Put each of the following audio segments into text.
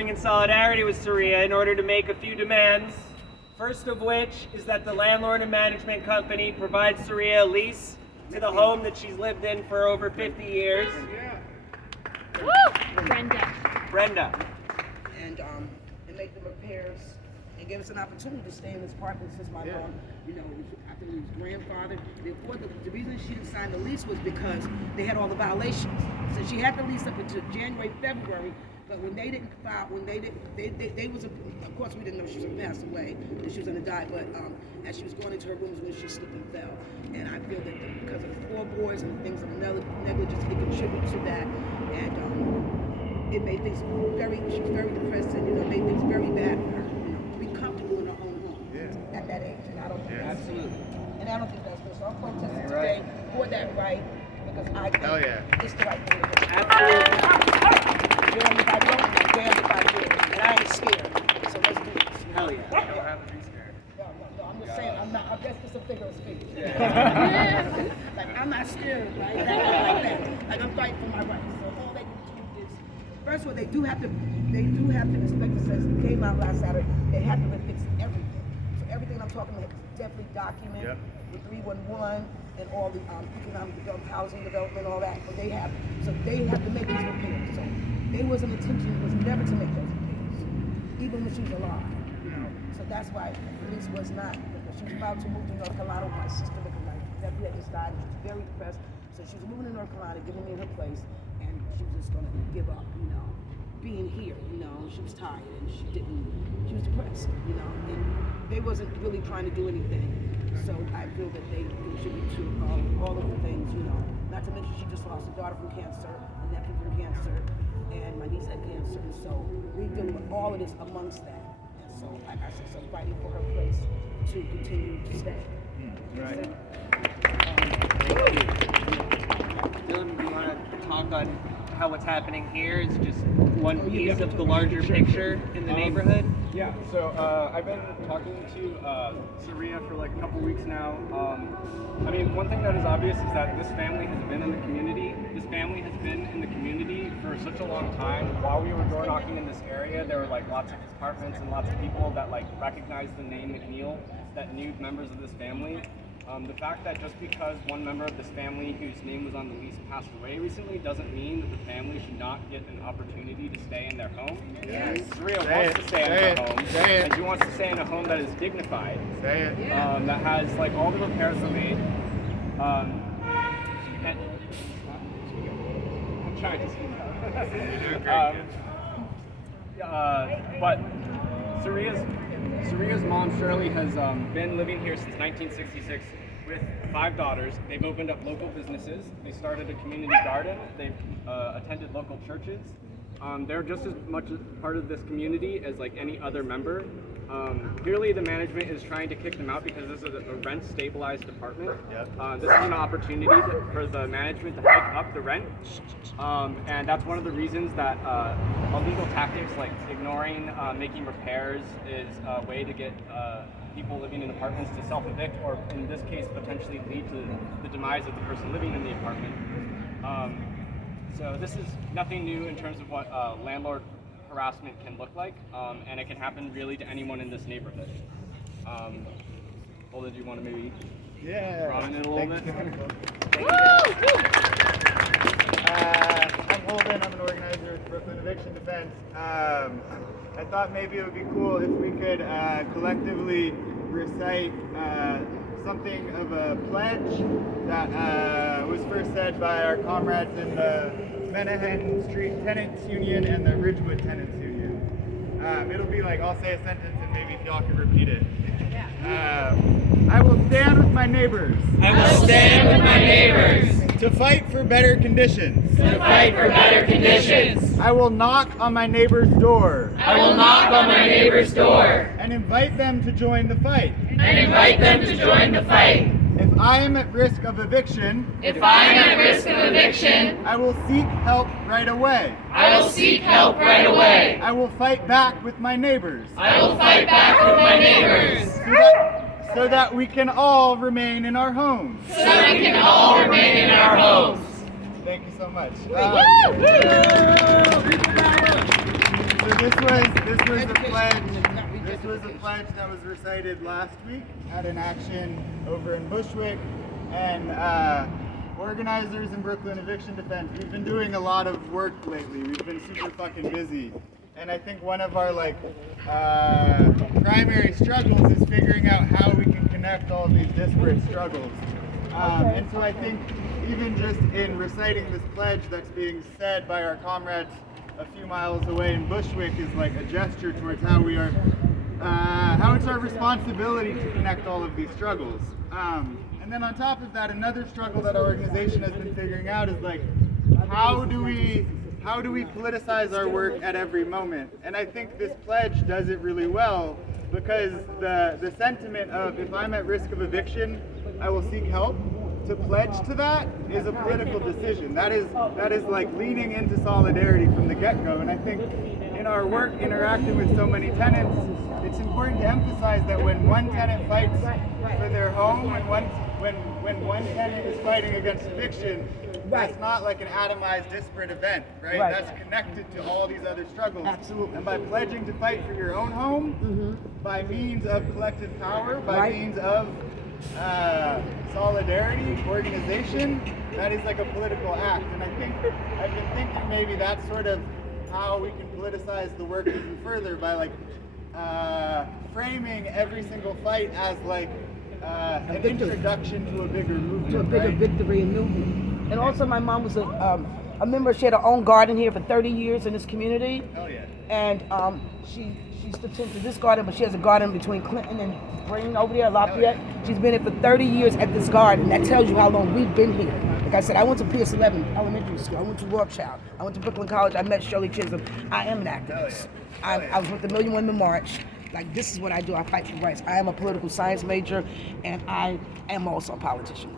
partnering in solidarity with Saria in order to make a few demands. First of which is that the landlord and management company provides Saria a lease to the home that she's lived in for over 50 years. Woo! Brenda. And make the repairs and give us an opportunity to stay in this apartment since my mom, I think he was grandfathered. The reason she didn't sign the lease was because they had all the violations. So she had the lease up until January, February. But when they didn't file, they was, of course we didn't know she was gonna pass away, that she was gonna die, but as she was going into her rooms when she slipped and fell. And I feel that because of the floorboards and things of negligence, it contributed to that. And it made things she was very depressed and, made things very bad for her, to be comfortable in her own home at that age. And I don't think that's Absolutely. And I don't think that's good. So I'm protesting today for that right, because I think it's the right thing to do. Absolutely. Damned if I don't, and damned if I do. And I ain't scared. So let's do this. Hell yeah. You don't have to be scared. No, I'm just saying, I'm not, I guess it's a figure of speech. Like, I'm not scared, right? Like that. Like, I'm fighting for my rights. So all they can do is, first of all, they do have to, the inspector says, it came out last Saturday, they have to fix everything. So everything I'm talking about is definitely documented with 311 and all the economic development, housing development, all that. But they have to make these repairs. So they wasn't intention was never to make those repairs, even when she was alive. So that's why this was not, because she was about to move to North Carolina with my sister, because my nephew had just died, and she was very depressed. So she was moving to North Carolina, giving me her place, and she was just gonna give up, being here, she was tired, and she was depressed, and they wasn't really trying to do anything. So I feel that they contribute to all of the things, not to mention she just lost a daughter from cancer, a nephew from cancer, and my niece had cancer, and so we deal with all of this amongst that. And so, like I said, so fighting for her place to continue to stay. Right. Dylan, do you want to talk on how what's happening here is just one piece of the larger picture in the neighborhood? Yeah, so I've been talking to Saria for like a couple weeks now. I mean, one thing that is obvious is that this family has been in the community. This family has been in the community for such a long time. While we were door knocking in this area, there were like lots of apartments and lots of people that like recognized the name McNeil, that knew members of this family. The fact that just because one member of this family whose name was on the lease passed away recently doesn't mean that the family should not get an opportunity to stay in their home. Yes. Saria wants to stay in her home, and she wants to stay in a home that is dignified, that has like all the repairs are made. And, I'm trying to see but Saria's mom, Shirley, has been living here since 1966 with 5 daughters. They've opened up local businesses. They started a community garden. They've attended local churches. They're just as much a part of this community as like any other member. Clearly the management is trying to kick them out because this is a rent stabilized apartment. This is an opportunity for the management to hike up the rent. And that's one of the reasons that illegal tactics like ignoring making repairs is a way to get people living in apartments to self-evict, or in this case potentially lead to the demise of the person living in the apartment. So this is nothing new in terms of what landlord harassment can look like, and it can happen really to anyone in this neighborhood. Ola, do you want to maybe broaden it a little bit? I'm Holden, I'm an organizer with Brooklyn Eviction Defense. I thought maybe it would be cool if we could collectively recite something of a pledge that was first said by our comrades in the Menahan Street Tenants Union and the Ridgewood Tenants Union. It'll be like, I'll say a sentence and maybe if y'all can repeat it. I will stand with my neighbors. I will stand with my neighbors. To fight for better conditions. To fight for better conditions. I will knock on my neighbor's door. I will knock on my neighbor's door. And invite them to join the fight. And invite them to join the fight. If I am at risk of eviction. If I am at risk of eviction. I will seek help right away. I will seek help right away. I will fight back with my neighbors. I will fight back with my neighbors. So that we can all remain in our homes. So that we can all remain in our homes. Thank you so much. This was a Education pledge. and not This was a rejected pledge that was recited last week at an action over in Bushwick, and organizers in Brooklyn Eviction Defense. We've been doing a lot of work lately. We've been super fucking busy, and I think one of our primary struggles is figuring out how we can connect all of these disparate struggles. And so I think even just in reciting this pledge that's being said by our comrades a few miles away in Bushwick is like a gesture towards how we are, how it's our responsibility to connect all of these struggles. And then on top of that, another struggle that our organization has been figuring out is like, how do we politicize our work at every moment? And I think this pledge does it really well, because the sentiment of, if I'm at risk of eviction, I will seek help, to pledge to that is a political decision. That is like leaning into solidarity from the get-go. And I think in our work interacting with so many tenants, it's important to emphasize that when one tenant fights for their home, when one tenant is fighting against eviction, that's not like an atomized, disparate event, right? That's connected to all these other struggles. Absolutely. And by pledging to fight for your own home, by means of collective power, by means of solidarity, organization, that is like a political act. And I think I've been thinking maybe that's sort of how we can politicize the work even further, by like framing every single fight as like an introduction to a bigger movement, to a bigger right? victory and movement. And also, my mom was a member. She had her own garden here for 30 years in this community. Hell yeah. And she used to tend to this garden, but she has a garden between Clinton and Green over there, Lafayette. She's been here for 30 years at this garden. That tells you how long we've been here. Like I said, I went to PS 11 elementary school. I went to Rothschild. I went to Brooklyn College. I met Shirley Chisholm. I am an activist. I was with the Million Women March. Like, this is what I do. I fight for rights. I am a political science major, and I am also a politician.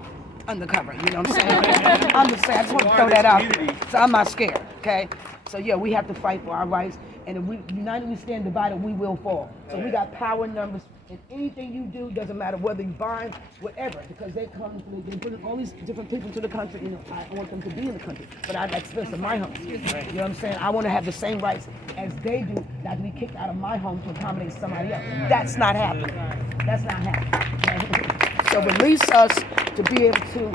Undercover, you know what I'm saying? I'm just saying, I just want to throw that out there. So I'm not scared, okay? So yeah, we have to fight for our rights, and if we united we stand, divided we will fall. So we got power in numbers, and anything you do doesn't matter whether you bind, whatever, because they bring all these different people to the country. You know, I want them to be in the country, but I'd like to live in my home. You know what I'm saying? I want to have the same rights as they do, not to be kicked out of my home to accommodate somebody else. That's not happening. That's not happening. So release us to be able to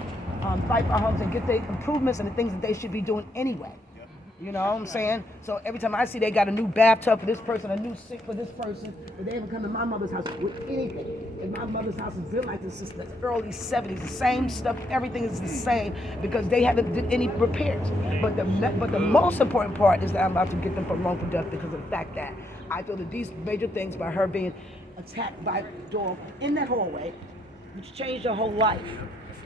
fight for our homes and get the improvements and the things that they should be doing anyway. You know what I'm saying? So every time I see they got a new bathtub for this person, a new sink for this person, if they ever come to my mother's house with anything, and my mother's house has been like this since the early 70s, the same stuff, everything is the same because they haven't did any repairs. But the most important part is that I'm about to get them from wrongful death because of the fact that I feel that these major things, by her being attacked by a dog in that hallway, which changed her whole life.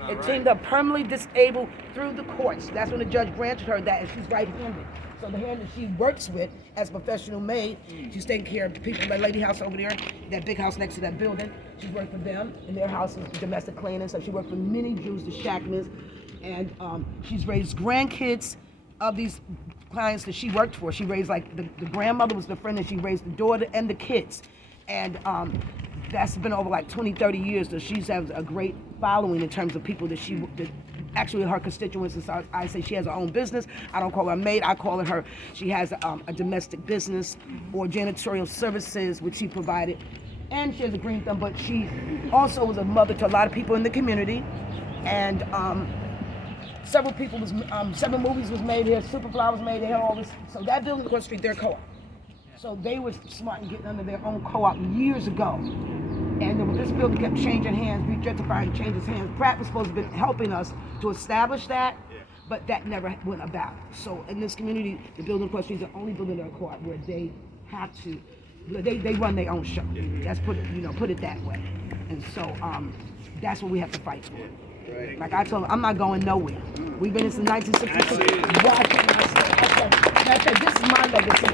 It changed her permanently disabled through the courts. That's when the judge granted her that, and she's right-handed. So the hand that she works with as a professional maid, she's taking care of the people in that lady house over there, that big house next to that building. She's worked for them, and their house is domestic cleaning. So she worked for many Jews, the Shackmans, and she's raised grandkids of these clients that she worked for. She raised, like, the grandmother was the friend, and she raised the daughter and the kids. And that's been over like 20, 30 years. So she's has a great following in terms of people that actually her constituents. And so I say she has her own business. I don't call her a maid. I call her, she has a domestic business or janitorial services, which she provided. And she has a green thumb, but she also was a mother to a lot of people in the community. And several movies was made here. Superfly was made. They had all this. So that building across the street, their co-op. So they were smart in getting under their own co-op years ago. And then when this building kept changing hands, regentrifying and changing hands, Pratt was supposed to be helping us to establish that, but that never went about. So in this community, the building across the street is the only building in their co-op where they have to, they run their own show. That's put it that way. And so that's what we have to fight for. Right. Like I told them, I'm not going nowhere. We've been here since 1966. Why can't I say? I said, this is my legacy.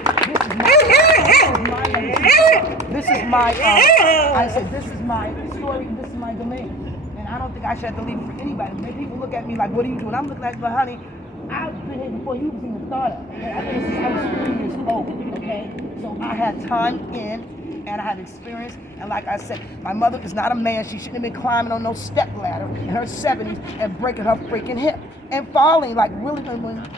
I said, this is my story. This is my domain. And I don't think I should have to leave it for anybody. When people look at me like, what are you doing? I'm looking like, well, honey, I've been here before you was even thought of. I've been since I was 3 years old, okay? So I had time in, and I had experience. And like I said, my mother is not a man. She shouldn't have been climbing on no step ladder in her 70s and breaking her freaking hip. And falling, like really, when